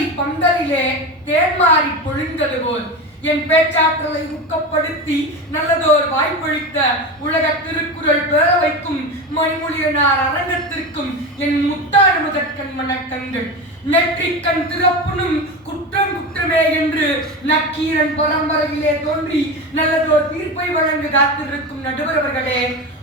தேனை பந்தலிலே தேன்மாறி பொழிந்தது போல் என் பேச்சாற்றலை ஊக்கப்படுத்தி நல்லதோர் வாய்ப்பளித்த உலக திருக்குறள் பேரவைக்கும் மணிமொழியனார் அரங்கத்திற்கும் என் முத்தாடு முதற்கண் வணக்கங்கள். நெற்றிக்கண் திறப்புனும் குற்றம் குற்றமே என்று நக்கீரன் பரம்பரையிலே தோன்றி நல்லதோர் தீர்ப்பை வழங்க காத்திருக்கும் நடுவர் அவர்களே,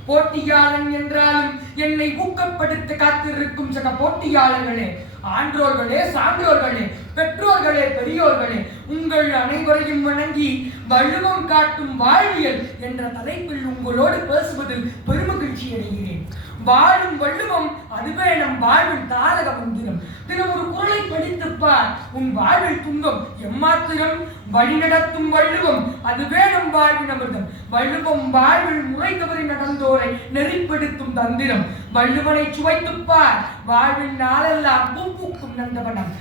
போட்டியாளன் என்றாலும் என்னை ஊக்கப்படுத்த காத்திருக்கும் சக போட்டியாளர்களே, ஆன்றோர்களே, சான்றோர்களே, பெற்றோர்களே, பெரியோர்களே, உங்கள் அனைவரையும் வணங்கி வள்ளுவம் காட்டும் வாழ்வியல் என்ற தலைப்பில் உங்களோடு பேசுவதில் பெருமகிழ்ச்சி அடைகிறேன். வாழும் வள்ளுவம் அதுவே நம் வாழ்வின் தாரக மந்திரம். தினம் ஒரு குறளை படித்துப்பார், உன் வாழ்வில் துன்பம் எம்மாத்திரம் வழிநடத்தும் வள்ளுவம் அதுவே நம் வாழ்வின் அமிர்தம். வள்ளுவம் வாழ்வில் முறை தவறி நடந்தோரை நெறிப்படுத்தும் தந்திரம். வள்ளுவனை சுவைத்துப்பார், வாழ்வின் நாளெல்லாம் பூக்கும் நந்தவனம்.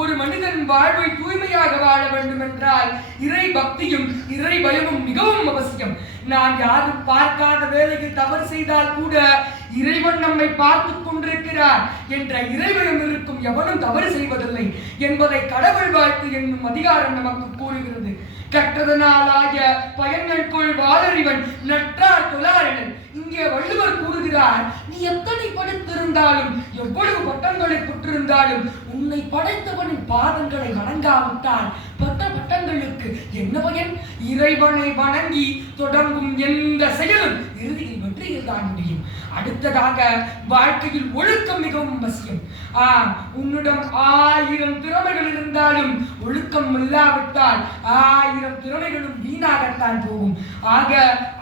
ஒரு மனிதன் வாழ்வை தூய்மையாக வாழ வேண்டும் என்றால் இறை பக்தியும் இறை பயமும் மிகவும் அவசியம். நான் யாரும் பார்க்காத வேலையில் தவறு செய்தால் கூட இறைவன் நம்மை பார்த்துக் கொண்டிருக்கிறார் என்ற இறைவயம் இருக்கும் எவனும் தவறு செய்வதில்லை என்பதை கடவுள் வாழ்த்து என்னும் அதிகாரம் நமக்கு கூறுகிறது. கற்றதனாலாய பயன்களுக்குள் வாழறிவன் நற்றார் தொழாரெனல். இங்கே வள்ளுவர் கூறுகிறார், நீ எத்தனை படித்திருந்தாலும் எவ்வளவு பட்டங்களை பெற்றிருந்தாலும் உன்னை படைத்தவனின் பாதங்களை வணங்காவிட்டால் பட்ட பட்டங்களுக்கு என்ன பயன்? இறைவனை வணங்கி தொடங்கும் எந்த செயலும் இறுதியில் வெற்றியில் தான் முடியும். அடுத்ததாக வாழ்க்கையில் ஒழுக்கம் மிகவும் அவசியம். உன்னிடம் 1000 திறமைகள் இருந்தாலும் ஒழுக்கம் இல்லாவிட்டால் 1000 திறமைகளும் வீணாகத்தான் போகும். ஆக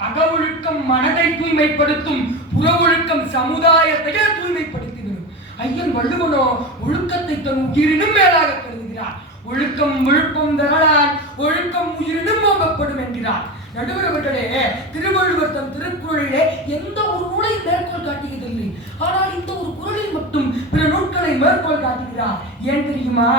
அக ஒழுக்கம் மனதை தூய்மைப்படுத்தும், புற ஒழுக்கம் சமுதாயத்தையே தூய்மைப்படுத்திவிடும். ஐயன் வள்ளுவனோ ஒழுக்கத்தை தன் உயிரினும் மேலாக கருதுகிறார். ஒழுக்கம் விழுப்பம் தரலால் ஒழுக்கம் உயிரினும் ஓம்பப்படும் என்கிறார். நடுவர் அவர்களே, திருவள்ளுவர் தம் திருக்குறளிலே எந்த ஒரு நூலை மேற்கோள் காட்டுவதில்லை. ஆனால் இந்த ஒரு குறளில் மட்டும் பிற நூல்களை மேற்கோள் காட்டுகிறார். ஏன் தெரியுமா?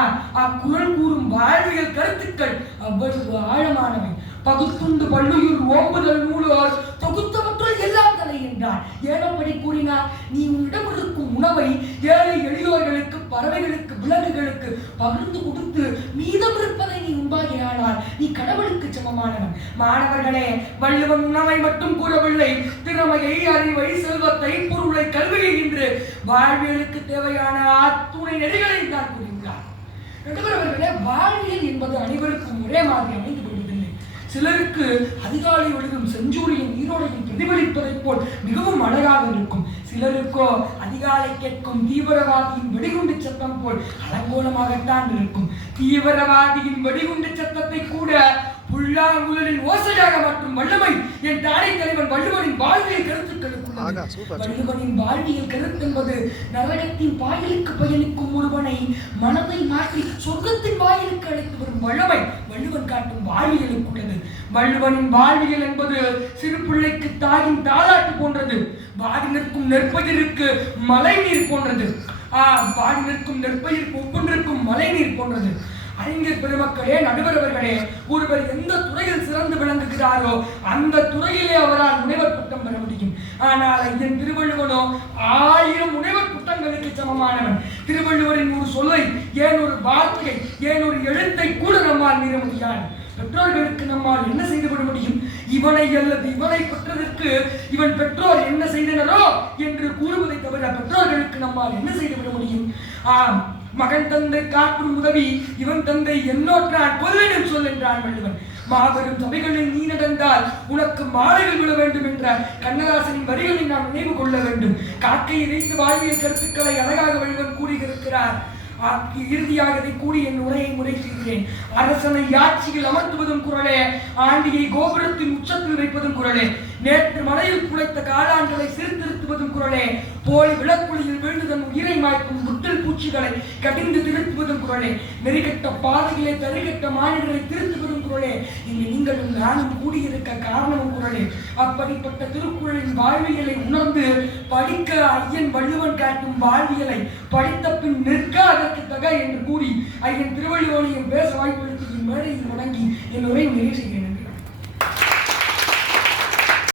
அக்குறள் கூறும் வாழ்வியல் கருத்துக்கள் அவ்வளவு ஆழமானவை. பகுத்துண்டு பல்லுயிர் ஓம்புதல் நூலோர் தொகுத்தவற்றுள் எல்லாம் தலை என்றார். ஏனப்படி கூறினார்? நீ உன்னிடம் இருக்கும் உணவை ஏழை எளியோர்களுக்கு, பறவைகளுக்கு, விலங்குகளுக்கு பகிர்ந்து கொடுத்து மீதம் இருப்பதை நீ உண்பாகியானால் நீ கடவுளுக்கு சமமானவன். மாணவர்களே, வள்ளுவன் உணவை மட்டும் கூறவில்லை, திறமையை, அறிவை, செல்வத்தை, பொருளை, கல்வியை என்று வாழ்வியலுக்கு தேவையான அத்துணை நெறிகளை தான் கூறுகிறார். நடுவர்களே, வாழ்வியல் என்பது அனைவருக்கும் ஒரே மாதிரி அமைந்து கொள்வதில்லை. சிலருக்கு அதிகாலை ஒளிரும் செஞ்சூரியின் நீரோடையில் பிரதிபலிப்பதைப் போல் மிகவும் அழகாக இருக்கும். சிலருக்கோ அதிகாலை கேட்கும் தீவிரவாதியின் வெடிகுண்டு சத்தம் போல் அலங்கோலமாகத்தான் இருக்கும். தீவிரவாதியின் வெடிகுண்டு சத்தத்தை கூட புல்லாங்குழலின் ஓசையாக மாற்றும் வல்லமை என் தாடை தலைவன் வள்ளுவனின் வாழ்வியல் கருத்துக்களுக்கு. வள்ளுவனின் வாழ்வியல் கருத்து என்பது நரகத்தின் வாயிலுக்கு பயணிக்கும் ஒருவனை மனதை மாற்றி சொர்க்கத்தின் வாயிலுக்கு அழைத்து வரும் வல்லமை வள்ளுவன் காட்டும் வாழ்வியலுக்கு உள்ளது. வள்ளுவனின் வாழ்வியல் என்பது சிறு பிள்ளைக்கு தாயின் தாலாட்டு போன்றது. வாடி நிற்கும் நெற்பயிருக்கு மழை நீர் போன்றது. வாடி நிற்கும் நெற்பயிருக்கு ஒவ்வொன்றிற்கும் மழை நீர் போன்றது. அறிஞர் பெருமக்களே, நடுவர் அவர்களே, ஒருவர் எந்த துறையில் சிறந்து விளங்குகிறாரோ அந்த துறையிலே அவரால் முனைவர் பட்டம் பெற முடியும். ஆனால் இதன் திருவள்ளுவனோ 1000 முனைவர் பட்டங்களுக்கு சமமானவன். திருவள்ளுவரின் ஒரு சொல்லை, ஏன் ஒரு வார்த்தையை, ஏன் ஒரு எழுத்தை கூட நம்மால் மீற முடியாது. பெற்றோர்களுக்கு நம்மால் என்ன செய்துவிட முடியும்? இவனை அல்லது இவனை பெற்றதற்கு இவன் பெற்றோர் என்ன செய்தனரோ என்று கூறுவதை தவிர பெற்றோர்களுக்கு நம்மால் என்ன செய்துவிட முடியும்? மகன் தந்தை காற்றும் உதவி, இவன் தந்தை என்னோற்றான் கொல்லினும் சொல் என்றான் வள்ளுவன். மாபெரும் சபைகளில் நீ நடந்தால் உனக்கு மாலைகள் விழ வேண்டும் என்ற கண்ணதாசனின் வரிகளை நாம் நினைவு கொள்ள வேண்டும். காக்கை இறைத்து வாழ்வியல் கருத்துக்களை அழகாக வள்ளுவன் கூறியிருக்கிறார். இறுதியாக இதை கூறி என் உரையை முறை செய்கிறேன். அரசனை ஆட்சியில் அமர்த்துவதும் குறளே, ஆண்டியை கோபுரத்தின் உச்சத்தில் வைப்பதும் குறளே, நேற்று மலையில் குலைத்த காளான்களை சீர்திருத்துவதும் குறளே, போலி விளக்குழியில் விழுந்து தன் உயிரை மாய்க்கும் முட்டல் பூச்சிகளை கடிந்து திருத்துவதும் குறளே, நெறிகட்ட பாதைகளை தருகட்ட மாநிலங்களை திருத்துவதும் குறளே. இங்கு நீங்களும் நானும் கூடியிருக்க காரணமும் குறளே. அப்படிப்பட்ட திருக்குறளின் வாழ்வியலை உணர்ந்து படிக்க ஐயன் வள்ளுவன் காட்டும் வாழ்வியலை படித்த பின் நிற்க அதற்கு தக என்று கூறி ஐயன் திருவள்ளுவனையும் பேச வாய்ப்பளித்து மேடையில் வணங்கி என் உரையை நிறைவு செய்கிறேன்.